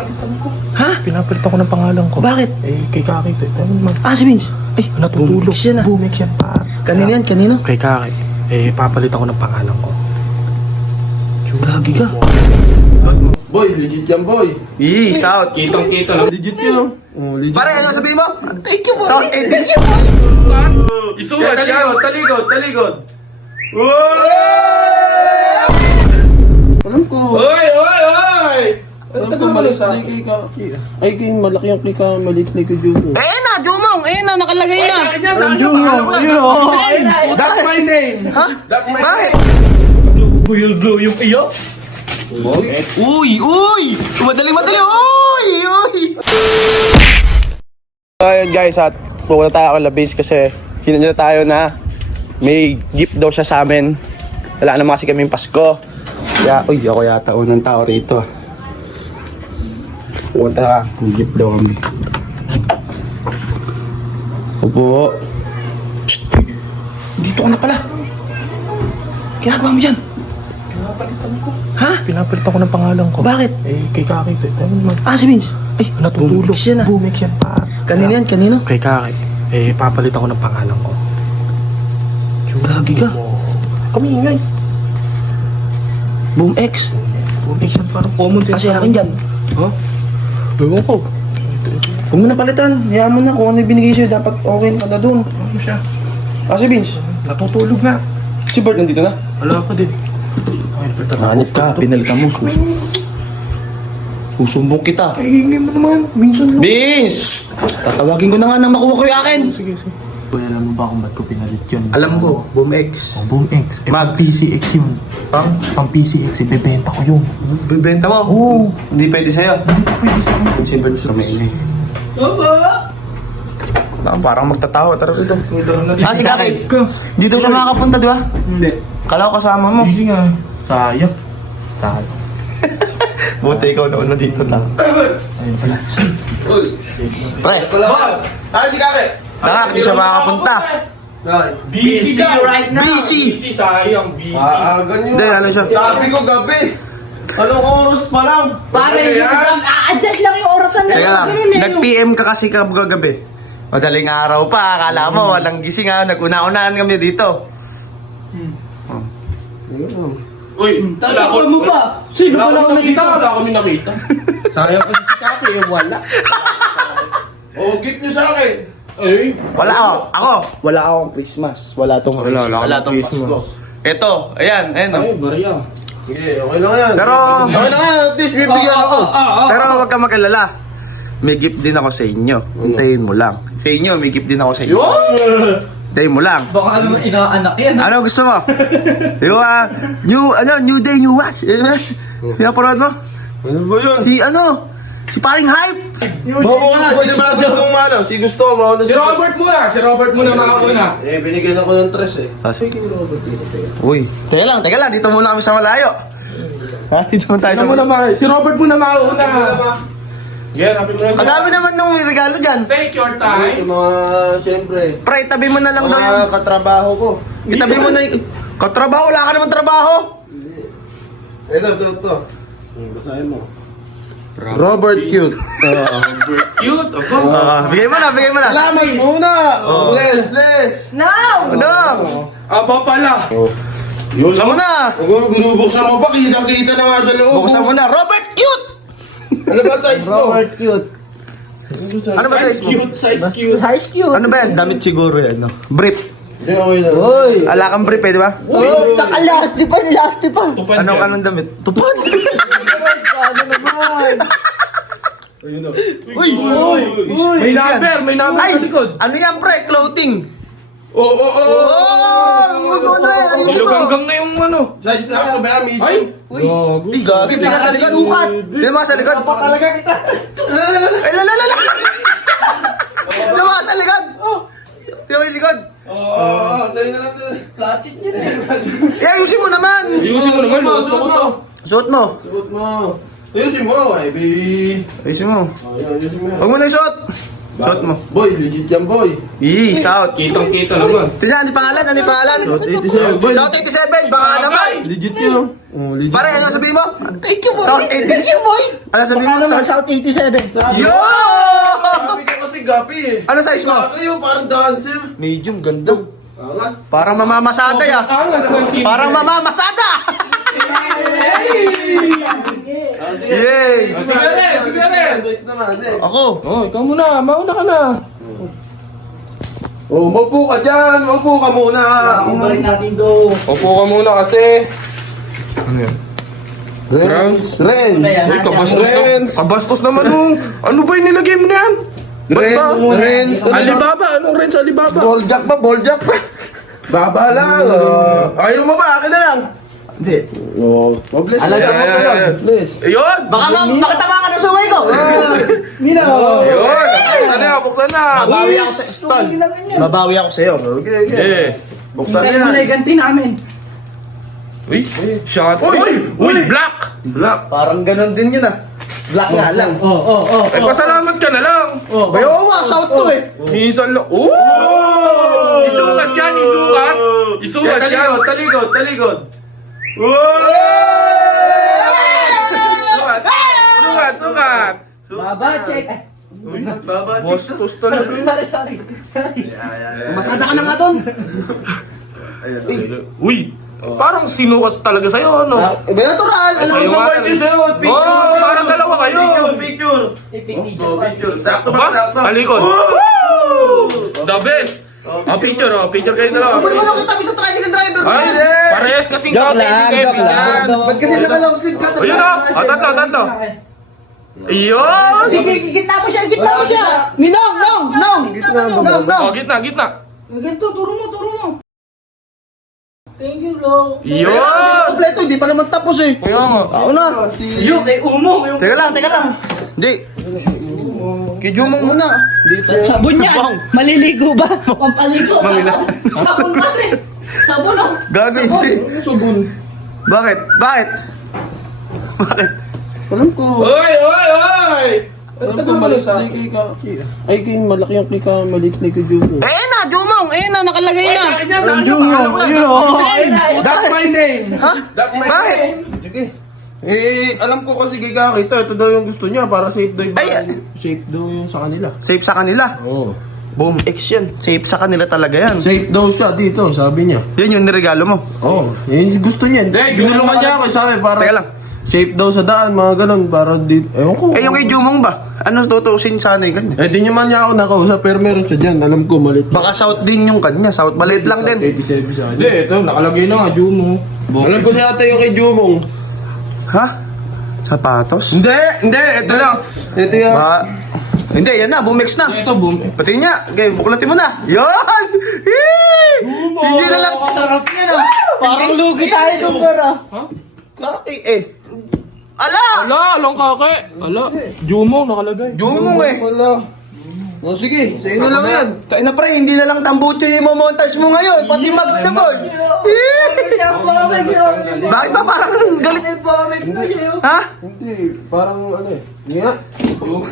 Pinapalitan ko. Ha? Pinapalitan ko ng pangalan ko. Bakit? Eh, kay Kaki to. Si Vince. Ay, Natutulog. Boom X yan ah. Boom X yan pa. Kanino yan? Kanino? Kay Kaki. Eh, papalitan ko ng pangalan ko. Gagi ka. Boy, legit yan, boy. Peace out. Kitang-kita lang. Legit yun, oh. Legit. Pare, ano sabihin mo? Thank you, boy. Sound edit. Isulat Taligod, taligod, taligod. Alam ko. Oy! Oy! Oy! Alam ko mali sa kay Kaki. Ay, kay malaki yung kay Kaki, maliit na kay Jugo. Na, Jumong. na, nakalagay na. That's my name! Ha? That's my Bakit? Will blow yung iyo? Uy! Madali! Uy! So ayun guys, at pupunta tayo kay Labis kasi hinanyan tayo na may gift daw siya sa amin. Wala naman kasi kaming Pasko. Kaya, ako yata unang tao rito. Pupunta, may gift daw kami. Opo. Dito ka na pala. Ginagawa mo dyan? Pinapalitan ko. Ha? Pinapalitan ko ng pangalan ko. Bakit? Eh, kay Kaki to. Si Vince. Ay, Natutulog. Boom X yan ah. Boom X yan pa. Kanino yan? Kanino? Kay Kaki. Eh, papalitan ko ng pangalan ko. Gagi ka. Kami ingay. Boom X. Boom X yan parang common sense. Kasi akin dyan. Ha? Ewan ko. Huwag mo na palitan. Hayaan mo na kung ano yung binigay sa'yo. Dapat okay na doon. Ano siya? Si Vince. Natutulog na. Si Bert nandito na? Wala pa din. Hanip ka, pinalitan mo. Susumbong kita. Ay, ingay mo naman. Minsan lang. Vince! Tatawagin ko na nga nang makuha ko yung akin. Sige. Boy, alam mo ba kung ba't ko pinalit yun? Alam ko, Boom X. Oh, Boom X. Eh, Mag. pang PCX yun. Pang PCX, ibebenta ko yun. Bibenta mo? Oo. Hindi pwede sa'yo. Hindi pa pwede sa akin. Si Bert sa maingay. Parang magtatawa. Tara dito. Si Kaki. Dito siya makakapunta, di ba? Hindi. Kala ko kasama mo. Busy nga. Sayang. Buti ikaw nauna dito ta. Ayun pala. Pre, Boss! Si Kaki! hindi siya makakapunta. Busy right now. Busy! Busy, sayang. Busy. Ganyan. Hindi, ano siya? Sabi ko gabi. Anong oras pa lang? Pare, a-adjust lang yung orasan na. Teka lang, Ganun eh. nag-PM ka kasi kagabi. Madaling araw pa, akala mo walang gising ha. Nag-una-unahan kami dito. Uy, Tatapon mo ba? Sino pa lang nakita? Wala kami nakita. Sayang kasi si Kaki, eh, wala. Gift niyo sa akin. Ay, Wala ako. Wala akong Christmas. Wala tong Christmas. Ito, ayan. Ay, bariya. Sige, okay lang yan. Pero, Okay lang yan. At least bibigyan ako. pero huwag ka mag-alala. May gift din ako sa inyo. Hintayin mo lang. Sa inyo, may gift din ako sa inyo. Hintayin mo lang. Baka naman inaanak yan. Ano gusto mo? New day, new watch. Pinapanood mo? Ano ba yun? Si paring hype. Bawa ka na. Sino ba gusto mong malo? Si gusto ko mauna Si Robert muna makauna. Binigyan ako ng tres eh. Uy, teka lang. Dito muna kami sa malayo. Ha? Dito muna tayo sa malayo. Si Robert muna makauna. Yeah, happy birthday. Kadami naman nung regalo dyan. Take your Sa time. mga, siyempre, Pre, itabi mo na lang daw mga yung... katrabaho ko. Itabi mo na yung... Katrabaho, wala ka naman trabaho. Ito. Basahin mo. Robert Cute. Cute, ako. Bigay mo na. Salamat muna! Bless! Now! Ano? Aba pala. Buksan mo na. Bubuksan mo pa, kita na nga sa loob. Buksan mo na. Robert Cute! Ano ba size mo? Cute. Ano ba size mo? Size cute. Size cute. Ano ba yan? Damit siguro yan, no? Brief. Hindi, okay lang. Uy! Ala kang brief eh, di ba? Uy! Last pa. Anong damit? Tupad! Ano naman? Ayun o. Uy! May number Ay! sa likod. Ano yan, pre? Clothing! Oo! Oh! Ano na yan? Ayusin mo! Hanggang na yung ano. Size na ako ba? Medium? Ay! Gago. Ay, gagi. Tingnan sa likod. Tingnan mo sa likod. Talaga kita. Ay, lalala! Tingnan mo sa likod. Tingnan mo yung likod. Oo, sa'yo na lang ito. Platchit yun eh. Ayusin mo naman! Ayusin mo naman. Suot mo. Suot mo. Suot mo. Ayusin mo, baby. Ayusin mo. Ayusin mo. Huwag mo na isuot. Suot mo. Boy, legit yan, boy. South. Kitang-kita naman. Tingnan, ano pangalan? Ano pangalan? South 87, boy. South 87, baka naman. Legit yun, oh. Oh, legit. Pare, ano sabihin mo? Thank you, boy. South 80. Thank you, boy. Ano sabihin mo? South 87. Yo! Gapi ka kasi, gapi eh. Ano size mo? Kayo, parang dancer. Medium, ganda. Angas. Parang mamamasada ya. Angas ng team. Parang mamamasada! Yay! Sige rin, sige rin. Next naman, next. Ako. Oh, ikaw muna. Mauna ka na. Oh, maupo ka dyan. Maupo ka muna. Upo ka muna kasi. Ano yan? Renz. Renz. Uy, kabastos na. Renz. Kabastos naman nung. Ano ba yung nilagay mo na yan? Renz. Alibaba. Anong Renz Alibaba? Balljack pa, balljack pa. Baba lang. Ayaw mo ba? Akin na lang. Hindi. Oh, bless. Alaga mo ko lang. Bless. Ayun! Baka makatama ka na sa way ko. Ayun! Buksan na, buksan na! Babawi ako sa tol. Babawi ako sa'yo. Okay, okay. Eh! Buksan na yan. ganti namin. Uy! Shot! Uy! Uy! Black! Black. Parang ganun din yun ah. Black nga lang. Ay, pasalamat ka na lang! Bayo wa, south to eh. Minsan lang. Oh! Isukat yan! Isukat! Isukat yan! Taligod, taligod, taligod. Sukat! Sukat! Baba, check. Baba, Bostos talaga. Sorry. Masada ka na nga doon. Uy! Parang sinukat talaga sa'yo, ano? Iba natural. Alam Sa'yo mo. nga Picture talaga. sa'yo, picture. Oh, parang dalawa kayo. Picture, picture. Oh, picture. Sakto ba? Ba? Sakto. Talikod. Woo! The best! Picture, picture kayo dalawa. Pwede mo lang kita sa tricycle driver ko Ay, yan. parehas kasing Joke copy, lang, Kevin joke lang. yan. Ba't kasi naka-long sleeve ka? Ayun na! Tatlo! Iyon! Gitna mo siya, gitna mo siya. Ninong, nong, nong. Nong. Oh, gitna! Ganito, turo mo. Thank you, Lo. Iyon! Kompleto, hindi pa naman tapos eh. Kaya nga. Ako na. Yung kay Umo. Yung Teka lang. Hindi. Kay Jumong muna. sabon niya. Maliligo ba? Pampaligo. Sabon pa rin. Sabon, oh. Gabi, hindi. Bakit? Alam ko. Oy! Alam ko mali sa kay Kaki. Ay, kay malaki yung kay maliit na kay Jumo. Na, Jumong. Nakalagay na. That's my name! Ha? That's my Bakit? name! Sige. Alam ko kasi kay Kaki ito daw yung gusto niya para safe daw yung Ay! safe daw yung sa kanila. Safe sa kanila. Oo. Boom, X yan. Safe sa kanila talaga yan. Safe daw siya dito, sabi niya. Yan yung niregalo mo. Oo. Yun yung gusto niya. Binulungan niya ako, sabi para Teka lang. safe daw sa daan, mga ganun, para dito. Ewan ko. Yung kay Jumong ba? Ano tutuusin sana yung kanya? Di naman niya ako nakausap, pero meron siya dyan. Alam ko, malit. Baka south din yung kanya. South, maliit lang din. 87 sa Hindi, kanya. ito, nakalagay na nga, Jumo. Alam ko si ate yung kay Jumong. Ha? Sapatos? Hindi, ito lang. Ito yung... Hindi, yan na. Bumix na. Ito, boom. Pati niya. Okay, buklatin mo na. Yan! Hindi na lang. Sarap yan, ah. Parang lugi tayo doon, pero. Kaki eh. Ala! Alang kake. Jumo, nakalagay. Jumong eh. Wala. O sige, sa'yo na lang yan. Tayo na pre, hindi na lang tambucho yung montage mo ngayon. Pati Max na boy. Bakit ba parang galit? Ha? Hindi, parang ano eh. Nga.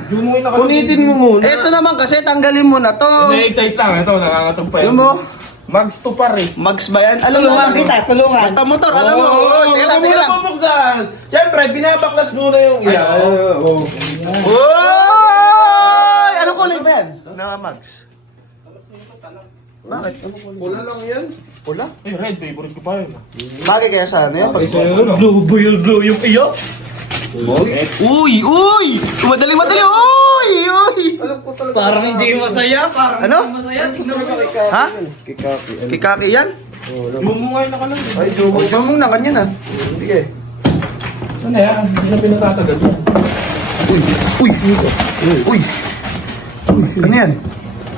Jumo yung nakalagay. Punitin mo muna. Ito naman kasi tanggalin mo na to. Na-excite lang, ito, nakakatog pa Alam mo? Mags to pa rin. Max ba yan? Alam mo Tulungan kita, tulungan. Basta motor, alam mo. Oo, Teka lang, muna teka lang. pabuksan. Siyempre, binabaklas muna yung ila. Oo. Oy! Ano kulay ba yan? Na Max. Bakit? Pula lang yan. Pula? Eh, red, favorite ko pa yun. Bagay kaya sa ano yan? Pag... Blue yung iyo. Uy! Madali! Uy! Alam ko talaga. Parang hindi masaya. Parang Ano? hindi masaya. Tignan mo. Ha? Kay Kaki. Kikaki yan? Jumo nga yung nakalagay. Ay, Jumong. Huwag mong na kanya na. Sige. Saan na yan? Hindi na pinatatagal yan. Uy! Ano yan?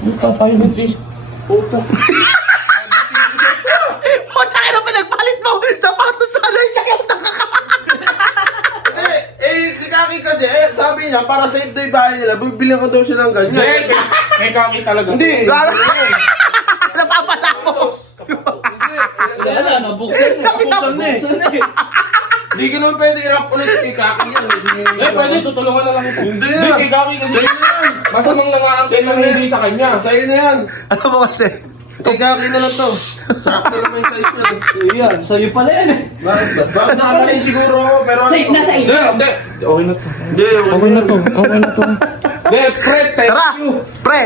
Puta tayo ng cheese. Puta. Puta ka na pinagpalit mo! Sapatos sana yung sakit ng Si Kaki kasi, sabi niya, para safe daw yung bahay nila, bibilang ko daw siya ng Hindi, ganyan. may kaki talaga. Hindi. Napapala mo! Wala, nabuksan mo. Nabuksan na eh. Nabuksan na eh. Hindi ka naman pwede i-rap ulit kay Kaki yan. Eh, pwede, tutulungan na lang ito. Hindi Hindi, na. kay kaki kasi. Sa'yo na yan. Masamang nangaangkin ng hindi sa kanya. Sa'yo na yan. Ano mo kasi? Kay Gaki na lang to. Sakto lang may size niya. Yan, sa'yo pala yan eh. Bakit ba? Bakit nakamali siguro ako, pero ano? Nasa Hindi, iyo. hindi. Okay na to. Hindi, okay na to. Okay na to. Hindi, pre, thank Tara! you. Pre!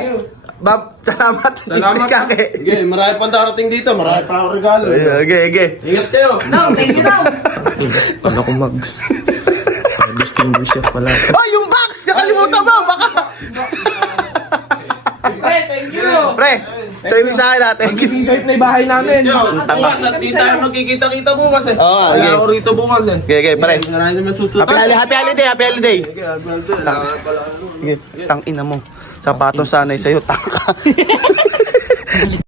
Salamat. Salamat. Kake. Okay, marami pang darating dito. Marami pa ako regalo. Okay. Ingat kayo. No, thank you now. Ano ko distinguish pala. Oh, yung box! Nakalimutan mo! Baka! Pre, thank you. Pre! Thank you sa akin natin. Magiging safe na yung bahay namin. Yo, bukas at di tayo magkikita-kita bukas eh. Oo, Kaya okay. ako rito bukas eh. Okay, pre. Marami naman susunod. Happy holiday, happy holiday. Okay, happy holiday. Lahat pala. Sige, tang ina mo. Sapatos sanay sa'yo, tangka.